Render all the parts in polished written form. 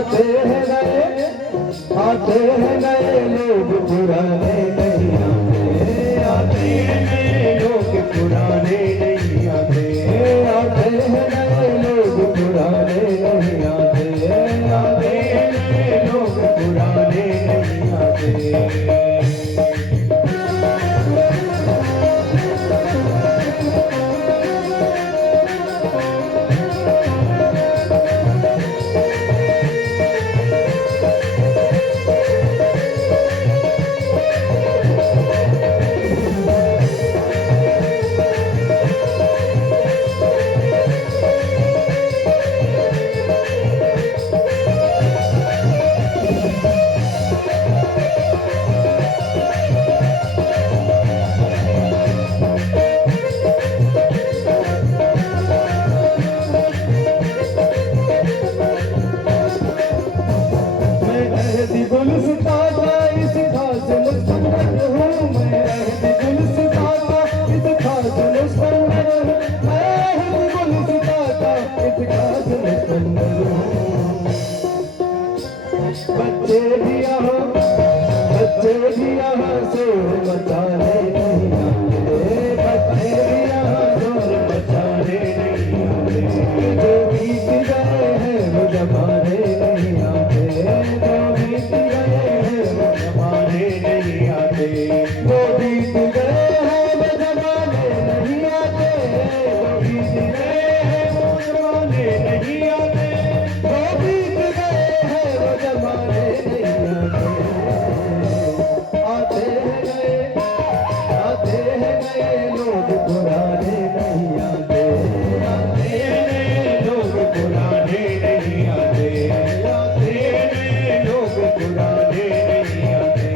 आते हैं नए लोग पुराने नहीं आते, आते हैं नए लोग पुराने नहीं आते, आते हैं नए लोग पुराने नहीं आते, आते हैं नए लोग पुराने नहीं आते। बच्चे भी यहाँ शोर मचाने नहीं आते, बच्चे भी यहाँ शोर मचाने नहीं आते, जो बीत गए हैं वो जमाने नहीं आते, जो बीत गए हैं वो जमाने नहीं आते, वो बीत गए हैं वो जमाने नहीं आते, वो बीत गए हैं वो जमाने नहीं आते, वो बीत गए हैं वो जमाने नहीं आते। आते हैं नए लोग पुराने नहीं आते, आते हैं नए लोग पुराने नहीं आते, आते हैं नए लोग पुराने नहीं आते।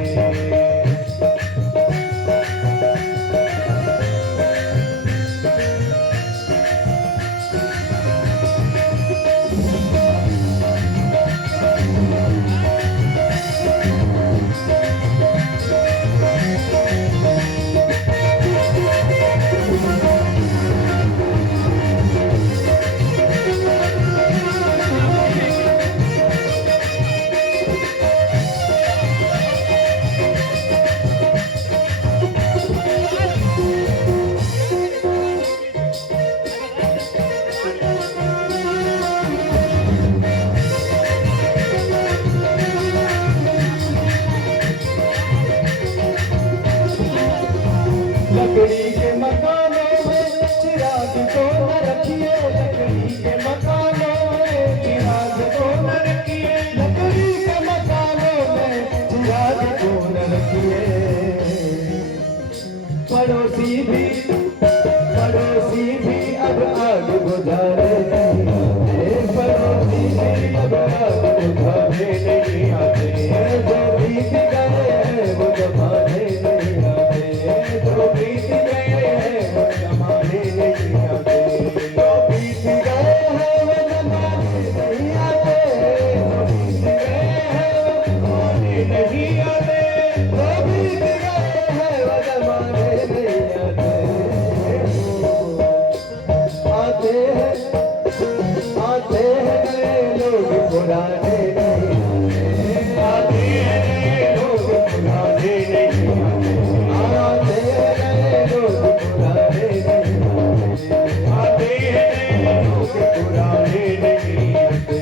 लकड़ी के मकानों में चिराग तो न रखिए, लकड़ी के मकानों में चिराग तो न रखिए, लकड़ी के मकानों में चिराग तो न रखिए। पड़ोसी भी अब आग बुझाने नहीं आते, पड़ोसी भी अब आग बुझाने नहीं आते, जो बीत गए हैं वो जमाने नहीं आते, जो बीत गए हैं वो जमाने नहीं आते, जो बीत गए हैं वो जमाने नहीं आते, जो बीत गए हैं वो जमाने नहीं आते, जो बीत गए हैं वो जमाने नहीं आते। आते हैं नए लोग पुराने नहीं आते, आते हैं नए लोग पुराने नहीं आते, आते हैं नए लोग पुराने नहीं आते, आते हैं नए लोग पुराने नहीं आते।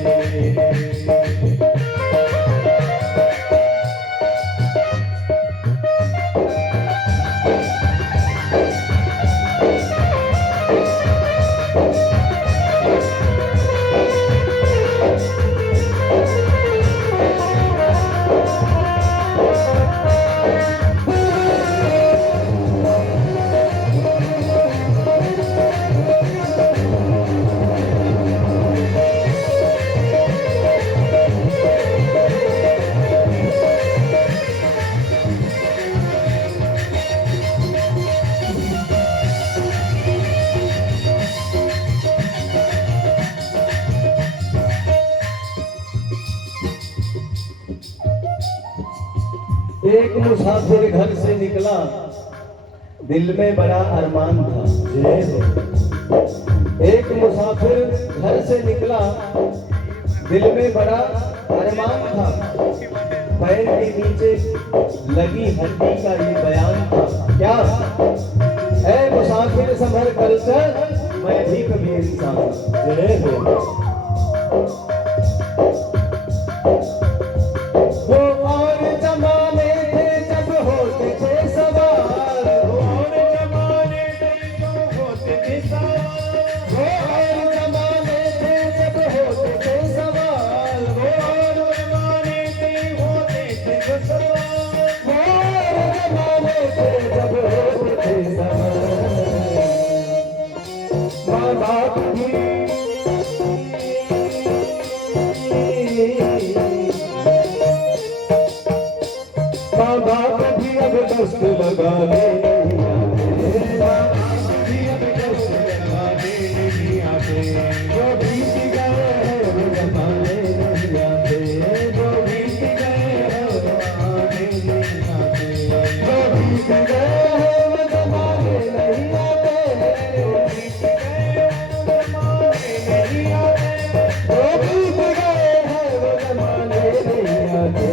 एक मुसाफिर घर से निकला, दिल में बड़ा अरमान था। एक मुसाफिर घर से निकला, दिल में बड़ा अरमान था, पैर के नीचे लगी हड्डी का ये बयान था। क्या है मुसाफिर संभल कर चल, मैं भी कभी इंसान जय हो। वो और जमाने थे जब होते थे सवाल, वो और जमाने थे जब होते थे सवाल, वो और जमाने थे जब होते थे सवाल, वो और जमाने थे होते थे सवाल, वो और जमाने थे जब होते थे सवाल। माँ बाप भी माँ बाप भी अब दस्त लगाने नहीं आते, माँ बाप भी अब दस्त लगाने नहीं आते, जो बीत गए हैं वो जमाने नहीं आते, जो बीत गए हैं वो आने नहीं आते, जो बीत गए हैं वो जमाने नहीं आते, बीत गए हैं वो जमाने नहीं आते, जो बीत गए हैं वो जमाने नहीं आते।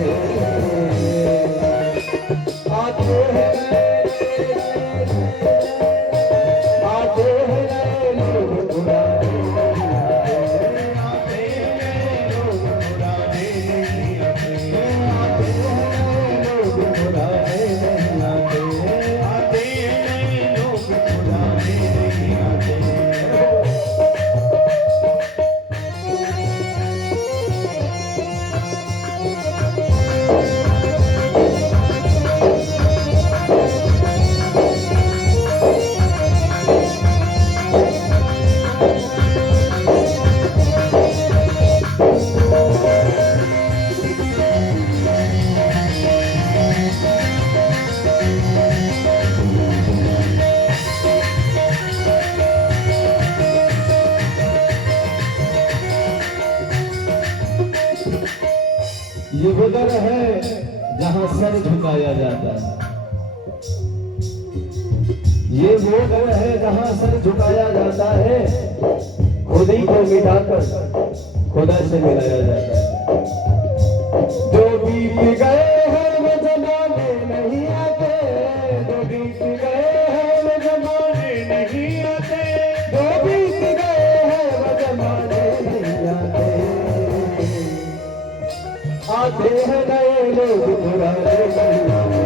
आते हैं लोग पुराने आते हैं लोग पुराने नहीं आते, आते हैं लोग पुराने नहीं आते, आते हैं लोग पुराने नहीं आते। ये वो दर है जहां सर झुकाया जाता है, ये वो दर है जहां सर झुकाया जाता है, खुद ही को मिटाकर खुदा से मिलाया जाता है। जो बीत गए हैं वो जमाने नहीं आते, जो बीत गए हैं वो जमाने नहीं आते, जो बीत गए हैं वो जमाने नहीं आते। आते हैं नए लोग पुराने नहीं आते,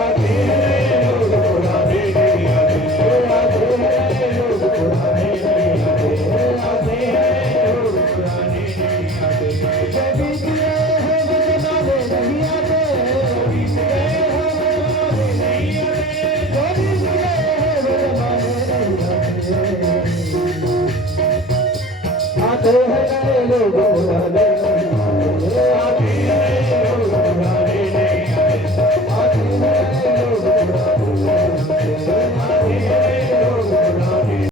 आते हैं लोग पुराने नहीं आते, आते हैं लोग पुराने नहीं आते, आते हैं लोग पुराने नहीं आते, जो बीत गए हैं वो जमाने नहीं आते, बीत गए हैं वो जमाने नहीं आते, जो बीत गए हैं वो जमाने नहीं आते। आते हैं नए लोग पुराने